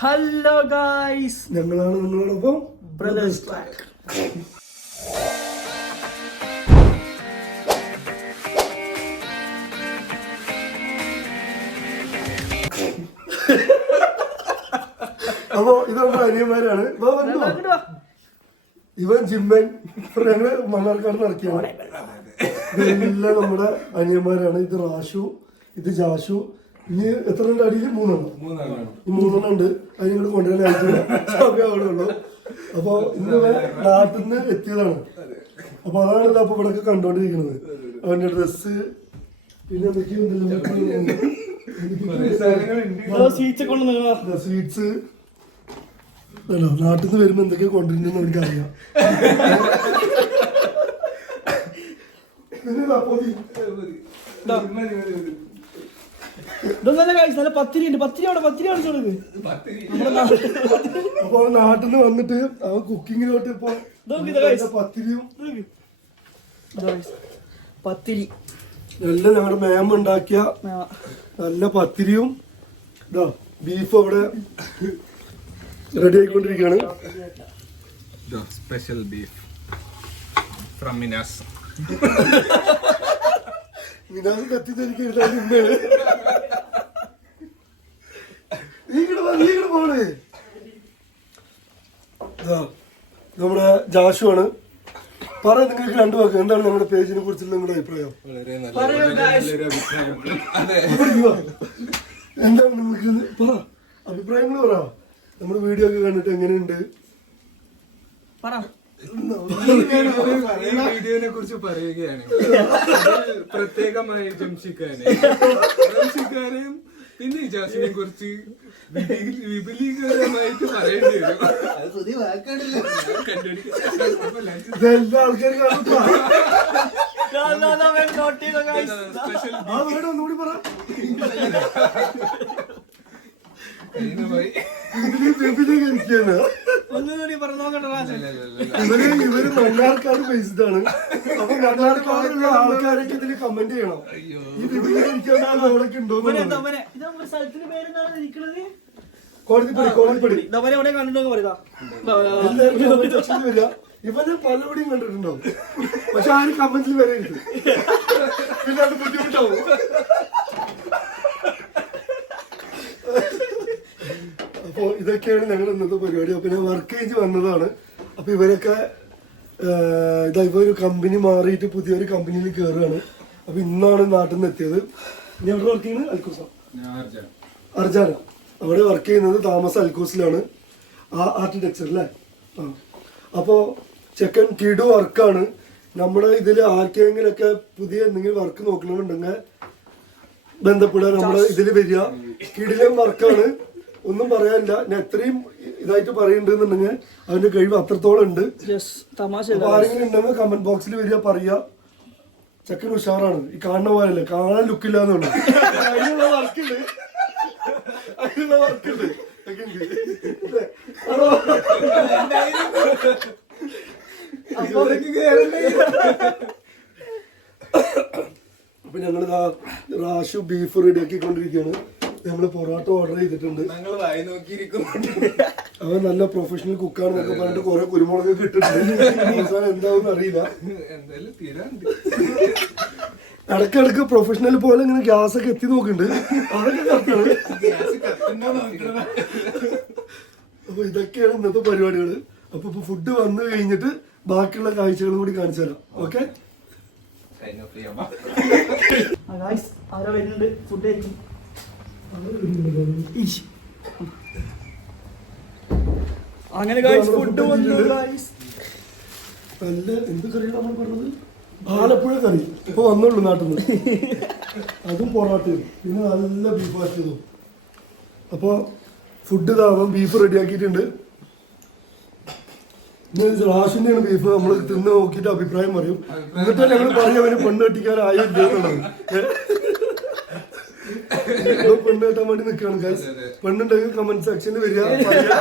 Hello guys, ഞങ്ങളാണ് നിങ്ങളോടൊപ്പം brothers track. അപ്പൊ ഇത് നമ്മുടെ അനിയന്മാരാണ്. ഇവൻ ജിമ്മൻ, ഞങ്ങള് മണ്ണാർക്കാട് നടക്കിയാണ്. ഇതെല്ലാം നമ്മുടെ അനിയന്മാരാണ്. ഇത് റാഷു, ഇത് ജാഷു. ഇനി എത്ര ഉണ്ട് അടിയിൽ? മൂന്നെണ്ണം ഉണ്ട്. അത് ഞങ്ങൾ കൊണ്ടുവരാനായിട്ടില്ല, സമയം ഉള്ളൂ. അപ്പൊ ഇന്ന് നാട്ടിൽ നിന്ന് എത്തിയതാണ്. അപ്പൊ അതാണ് ഇത് അപ്പൊ ഇവിടെ കണ്ടോണ്ടിരിക്കുന്നത്. അവന്റെ ഡ്രസ്സ് പിന്നെ സ്വീറ്റ്സ് നാട്ടിൽ നിന്ന് വരുമ്പോ എന്തൊക്കെയാ കൊണ്ടിരുന്നെന്ന് എനിക്കറിയാം. നല്ല പത്തിരി ഉണ്ട്. പത്തിരി കാണിച്ചു കൊടുക്ക്. അപ്പൊ നാട്ടിൽ നിന്ന് വന്നിട്ട് അവൻ കുക്കിങ്ങിലോട്ട് ഇപ്പൊ പത്തിരിയും പത്തിരി എല്ലാം ഞങ്ങളുടെ മാം ഉണ്ടാക്കിയ നല്ല പത്തിരിയും ഇതാ ബീഫ് അവിടെ റെഡി ആയിക്കൊണ്ടിരിക്കുകയാണ്. Special beef from Minas. Minas കത്തിരിക്കാൻ പോണേ. നമ്മുടെ ജാഷു ആണ്. പറ, നിങ്ങൾക്ക് രണ്ടു വാക്ക് എന്താണ് നിങ്ങളുടെ പേജിനെ കുറിച്ചുള്ള നിങ്ങളുടെ അഭിപ്രായം? എന്താണ് നിങ്ങൾക്ക് പറ, അഭിപ്രായങ്ങൾ പറ. നമ്മുടെ വീഡിയോ ഒക്കെ കണ്ടിട്ട് എങ്ങനെയുണ്ട്? വീഡിയോനെ കുറിച്ച് പറയുകയാണ്. പ്രത്യേകമായി ജംഷിക്കാനെയും പിന്നെ ഇജാസിനെ കുറിച്ച് വിപുലീകരമായിട്ട് പറയേണ്ടി വരും. എല്ലാ ആൾക്കാരും ഒന്നുകൂടി പറ. ഇവര് മണ്ണാർക്കാട് ബേസ്ഡ് ആണ്. അപ്പൊ മണ്ണാർക്കാടുള്ള ആൾക്കാരൊക്കെ ഇതില് കമന്റ് ചെയ്യണം. ഈ വിപുലീകരിക്കാൻ അവിടേക്ക് ഉണ്ടോ? കോടതിപ്പടി ഇവന് പലവിടെയും കണ്ടിട്ടുണ്ടാവും. പക്ഷെ ആരും കമന്റിൽ വരരുത്, പിന്നെ അത് ബുദ്ധിമുട്ടാവും. അപ്പൊ ഇതൊക്കെയാണ് ഞങ്ങൾ ഇന്നത്തെ പരിപാടി. അപ്പൊ ഞാൻ വർക്ക് ചെയ്ത് വന്നതാണ്. അപ്പൊ ഇവരൊക്കെ ഇപ്പൊ ഒരു കമ്പനി മാറിയിട്ട് പുതിയൊരു കമ്പനിയിൽ കയറുകയാണ്. അപ്പൊ ഇന്നാണ് നാട്ടിൽ നിന്ന് എത്തിയത്. ഞാൻ അവിടെ വർക്ക് ചെയ്യുന്നത് അൽക്കൂസ അർജാന. അവിടെ വർക്ക് ചെയ്യുന്നത് താമസ് അൽക്കൂസിലാണ്, ആർക്കിടെക്ചർ അല്ലേ. ആ അപ്പോ ചെക്കൻ കിടു വർക്കാണ്. നമ്മുടെ ഇതിൽ ആർക്കെങ്കിലൊക്കെ പുതിയ എന്തെങ്കിലും വർക്ക് നോക്കണമെന്നുണ്ടെങ്കിൽ ബന്ധപ്പെടുക. നമ്മുടെ ഇതിൽ വരിക. കിടിലം വർക്കാണ്, ഒന്നും പറയാനില്ല. ഞാൻ എത്രയും ഇതായിട്ട് പറയുന്നുണ്ടെന്നുണ്ടെങ്കിൽ അതിന്റെ കഴിവ് അത്രത്തോളം ഉണ്ട്. അപ്പൊ ആരെങ്കിലും ഉണ്ടെങ്കിൽ കമന്റ് ബോക്സിൽ വരിക, പറയുക. ചെക്കൻ ഉഷാറാണ്. ഈ കാണുന്ന പോലല്ലേ, കാണാൻ ലുക്കില്ലാന്നുള്ളു. അതിനുള്ള വർക്കുണ്ട്, അതിനുള്ള വർക്കുണ്ട്. അപ്പൊ ഞങ്ങളിതാ റാഷു ബീഫ് റെഡി ആക്കിക്കൊണ്ടിരിക്കുകയാണ്. നമ്മള് പൊറോട്ട ഓർഡർ ചെയ്തിട്ടുണ്ട്. അവൻ നല്ല പ്രൊഫഷണൽ കുക്കാണെന്നൊക്കെ പറഞ്ഞിട്ട് കുറെ കുരുമുളക് ഇട്ടിട്ടുണ്ട്. അവസാനം എന്താവും അറിയില്ല. ഇടക്കിടക്ക് പ്രൊഫഷണൽ പോലെ ഇങ്ങനെ ഗ്യാസ് ഒക്കെ എത്തി നോക്കുന്നുണ്ട്. അതൊക്കെ കറക്റ്റാണ്. അപ്പൊ ഇതൊക്കെയാണ് ഇന്നത്തെ പരിപാടികള്. അപ്പൊ ഇപ്പൊ ഫുഡ് വന്നു കഴിഞ്ഞിട്ട് ബാക്കിയുള്ള കാഴ്ചകളും കൂടി കാണിച്ചു തരാം. ഓക്കെ, ആരോ വരുന്നുണ്ട്. ഫുഡ് കഴിക്കും. അങ്ങനെ ഫുഡ് വന്നു. നല്ല എന്ത് കറിയാണ് നമ്മൾ പറഞ്ഞത്? ആലപ്പുഴ കറി ഇപ്പൊ വന്നോളൂ നാട്ടിൽ നിന്ന്. അതും പൊറോട്ടയും പിന്നെ നല്ല ബീഫ് ആക്കിയതും. അപ്പൊ ഫുഡ് ഇതാവാം. ബീഫ് റെഡി ആക്കിയിട്ടുണ്ട്. റാഷിന്റെയാണ് ബീഫ്. നമ്മൾ തിന്ന് നോക്കിയിട്ട് അഭിപ്രായം പറയും. എന്നിട്ട് ഞങ്ങൾ പറയും അവന് പെണ്ണ് കെട്ടിക്കാനായില്ല എന്നുള്ളത്. പെണ്ണ് കെട്ടാൻ വേണ്ടി നിൽക്കുകയാണ് ഗൈസ്. പെണ്ണുണ്ടെങ്കിൽ കമന്റ് സെക്ഷനിൽ വരിക, പറയാ.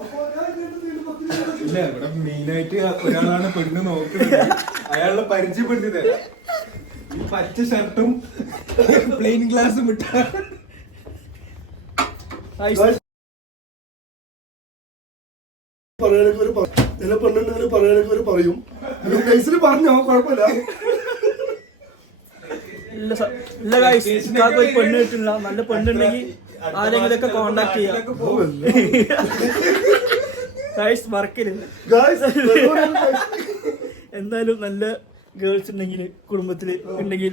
അപ്പൊ ഇല്ല ഇവിടെ മെയിനായിട്ട് ഒരാളാണ് പെണ്ണ് നോക്കുന്നത്. അയാളുടെ പരിചയപ്പെടുത്തിയത് ഈ പച്ച ഷർട്ടും പ്ലെയിൻ ഗ്ലാസും ഇട്ട പറയാനൊക്കെ ഒരു ചില പെണ്ണുണ്ടെങ്കിൽ പറയാനൊക്കെ ഒരു പറയും. കേസിൽ പറഞ്ഞോ കുഴപ്പമില്ല. ഇല്ല ഗൈസ്, ഇക്കാക്ക് ഒരു പെണ്ണ് കിട്ടില്ല. നല്ല പെണ്ണുണ്ടെങ്കിൽ ആരെങ്കിലും ഒക്കെ കോണ്ടാക്ട് ചെയ്യാം ഗൈസ്. മറക്കരുത് എന്തായാലും നല്ല ഗേൾസ് ഉണ്ടെങ്കിൽ കുടുംബത്തില് ഉണ്ടെങ്കിൽ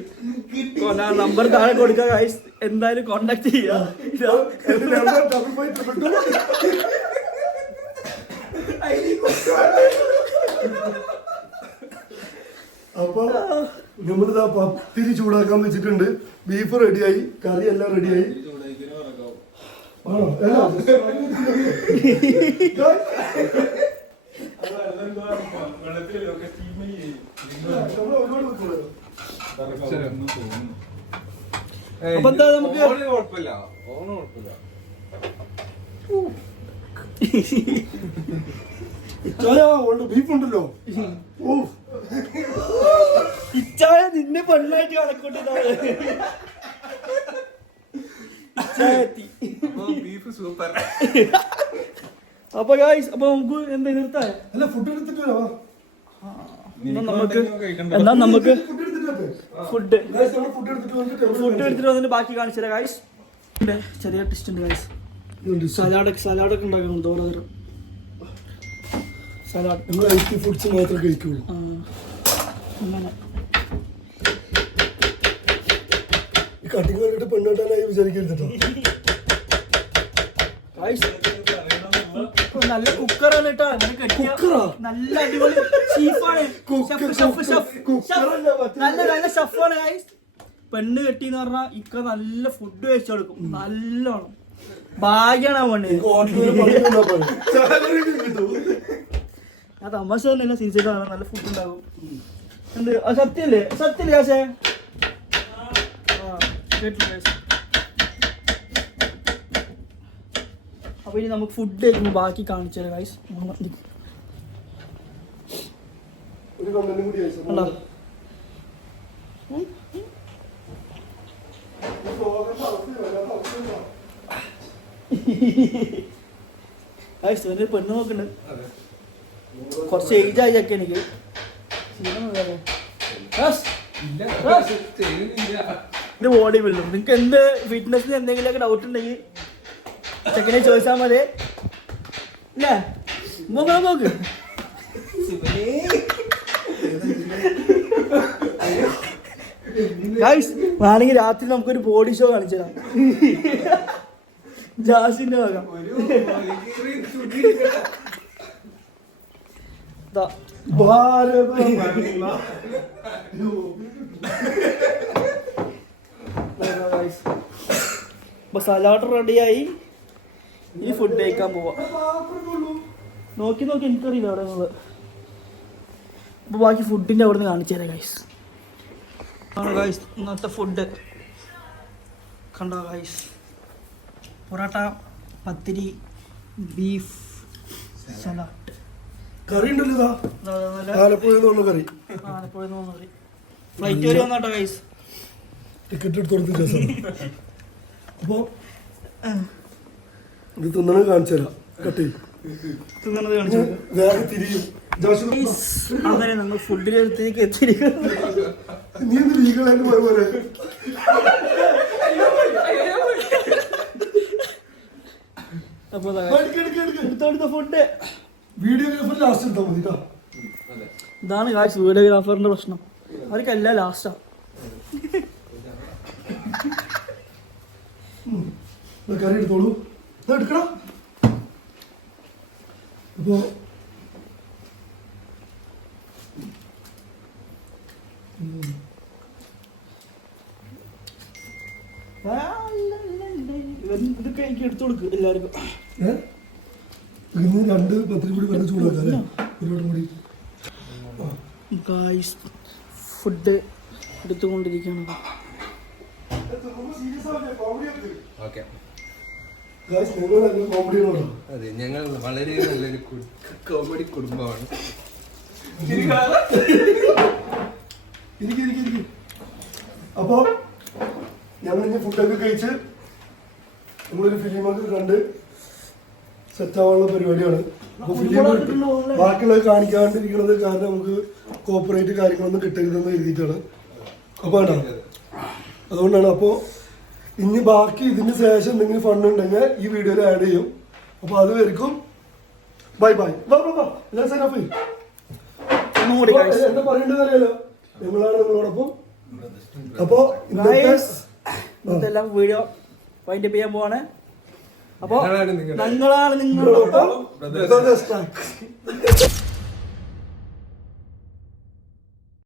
നമ്പർ താഴെ കൊടുക്കുക ഗൈസ്. എന്തായാലും കോണ്ടാക്ട് ചെയ്യാം. അപ്പൊ നമ്മളിതാ പത്തിരി ചൂടാക്കാൻ വെച്ചിട്ടുണ്ട്. ബീഫ് റെഡിയായി, കറി എല്ലാം റെഡിയായി. അപ്പൊ എന്താ നമുക്ക് കുഴപ്പമില്ല, ഓണം കുഴപ്പമില്ല. ബീഫ് ഉണ്ടല്ലോ. ഇച്ചായ നിന്നെ പെണ്ണായിട്ട് കണക്കൂട്ടിയതാണ്. Beef super. അപ്പൊ ഗായ്സ്, അപ്പൊ നമുക്ക് എന്താ നിർത്തായ? അല്ല ഫുഡ് എടുത്തിട്ട് വരാം. നമുക്ക് ഫുഡ് ഫുഡ് എടുത്തിട്ട് വന്നിട്ട് ബാക്കി കാണിച്ചു തരാം ഗായ്സ്. ചെറിയ ടിസ്റ്റ് ഉണ്ട് ഗായ്സ്. സലാഡൊക്കെ ഉണ്ടാക്കണം. തോറ സലാഡ് നമ്മൾ ഹെൽത്തി ഫുഡ്സ് മാത്രമേ കഴിക്കുള്ളൂ. അങ്ങനെ ഈ കട്ടിങ് വേണ്ടിട്ട് പെണ്ണോട്ടാനായി വിചാരിക്കരുത്. നല്ല കുക്കറാണ് കേട്ടോ. നല്ല അടിപൊളി ഷീഫാണ്. നല്ല ഷെഫാണ് ഗൈസ്. പെണ്ണ് കെട്ടിന്ന് പറഞ്ഞാൽ ഇക്ക നല്ല ഫുഡ് കഴിച്ചു കൊടുക്കും. നല്ലോണം ഭാഗ്യാണ് ആ പെണ്ണ്. ആ തമാശ തന്നെയല്ല, സീരിയസ് ആണ്. നല്ല ഫുഡ് ഉണ്ടാകും. എന്ത് സത്യല്ലേ? സത്യല്ലേ ആശേ? അപ്പൊ ഇനി നമുക്ക് ഫുഡ് കഴിക്കുമ്പോൾ ബാക്കി കാണിച്ചു തരാം ഗൈസ്. അല്ല ഗൈസ്, ഒരു പെണ്ണ് നോക്കുന്നുണ്ട്. കുറച്ച് ഏജ് ആയി ഒക്കെ എനിക്ക്. ഇത് ബോഡി ബിൽഡർ. നിങ്ങൾക്ക് എന്ത് ഫിറ്റ്നസിന് എന്തെങ്കിലുമൊക്കെ ഡൗട്ട് ഉണ്ടെങ്കിൽ ചെക്കനെ ചോദിച്ചാൽ മതി. ഇല്ലേ? നോക്ക് ഗൈസ്, വേണമെങ്കിൽ രാത്രി നമുക്കൊരു ബോഡി ഷോ കാണിച്ചു തരാം. ജാസിന്റെ നോക്കാം. സലാഡ് റെഡിയായി. ഈ ഫുഡ് കഴിക്കാൻ പോവാ. നോക്കി എനിക്കറിയില്ല അവിടെ നിന്നത്. അപ്പൊ ബാക്കി ഫുഡിന്റെ അവിടെ നിന്ന് കാണിച്ചു തരാം ഗൈസ്. ഗൈസ്, ഇന്നത്തെ ഫുഡ് കണ്ടോ ഗൈസ്? പൊറോട്ട, പത്തിരി, ബീഫ്, സലാഡ്, കറി ഉണ്ടല്ലോ. ആലപ്പുഴ കറി. ഫ്ലൈറ്റ് വരെ വന്നോട്ടോ ഗൈസ്. ടിക്കറ്റ് എടുത്ത് കൊടുത്ത് അപ്പോ ഇത് തിന്നണ കാണിച്ചു തരാം. കട്ടി തിന്നണത് കാണിച്ചു വേറെ തിരിയും. അങ്ങനെ നമ്മൾ ഫുഡിലേക്ക് എത്തിയിരിക്കുന്നു. നീ എന്ത് ലീഗലായിട്ട് പോലെ അപ്പൊ എടുത്ത ഫുഡ് വീഡിയോഗ്രാഫർ ലാസ്റ്റ് എടുത്താൽ മതി കേട്ടോ. ഇതാണ് കാശ് വീഡിയോഗ്രാഫറിന്റെ പ്രശ്നം. അവർക്കെല്ലാം ലാസ്റ്റാ. കറി എടുത്തോളൂ. എടുക്കണം. അപ്പോ ഇതൊക്കെ എനിക്ക് എടുത്തു കൊടുക്കും എല്ലാവർക്കും. ഇന്ന് 2 പത്തിരി കൂടി വെള്ളം ചൂടാക്കാം അല്ലേ? ഒരുപാട് കൂടി ഗായ്സ് ഫുഡ് എടുത്തുകൊണ്ടിരിക്കുകയാണ്. നിങ്ങൾ നല്ല കോമഡികളാണോ? അതെ, ഞങ്ങൾ വളരെ നല്ലൊരു കോമഡി കുടുംബമാണ്. അപ്പോ ഞങ്ങൾ ഇനി ഫുഡൊക്കെ കഴിച്ച് നമ്മളൊരു ഫിലിമൊക്കെ കണ്ട് സെറ്റ് ആവാനുള്ള പരിപാടിയാണ്. അപ്പൊ ഫിലിം ബാക്കിയുള്ളത് കാണിക്കാണ്ടിരിക്കുന്നത് കാരണം നമുക്ക് കോപ്പറേറ്റ് കാര്യങ്ങളൊന്നും കിട്ടരുതെന്ന് എഴുതിയിട്ടാണ്. അപ്പൊ വേണ്ട, അതുകൊണ്ടാണ്. അപ്പോ ഇനി ബാക്കി ഇതിന് ശേഷം എന്തെങ്കിലും ഫണ്ട് ഉണ്ടെങ്കിൽ ഈ വീഡിയോയിൽ ആഡ് ചെയ്യും. അപ്പൊ അത് വരെക്കും ബൈ ബൈ. എന്താ പറയേണ്ടത് അറിയാലോ, നിങ്ങളാണ് നിങ്ങളോടൊപ്പം. അപ്പോ ഇതെല്ലാം വീഡിയോ വൈൻഡപ്പ് ചെയ്യാൻ പോവാണ്. അപ്പൊ ഞങ്ങളാണ് ഞങ്ങളാണ് നിങ്ങളോടൊപ്പം. ബ്രദേഴ്സ്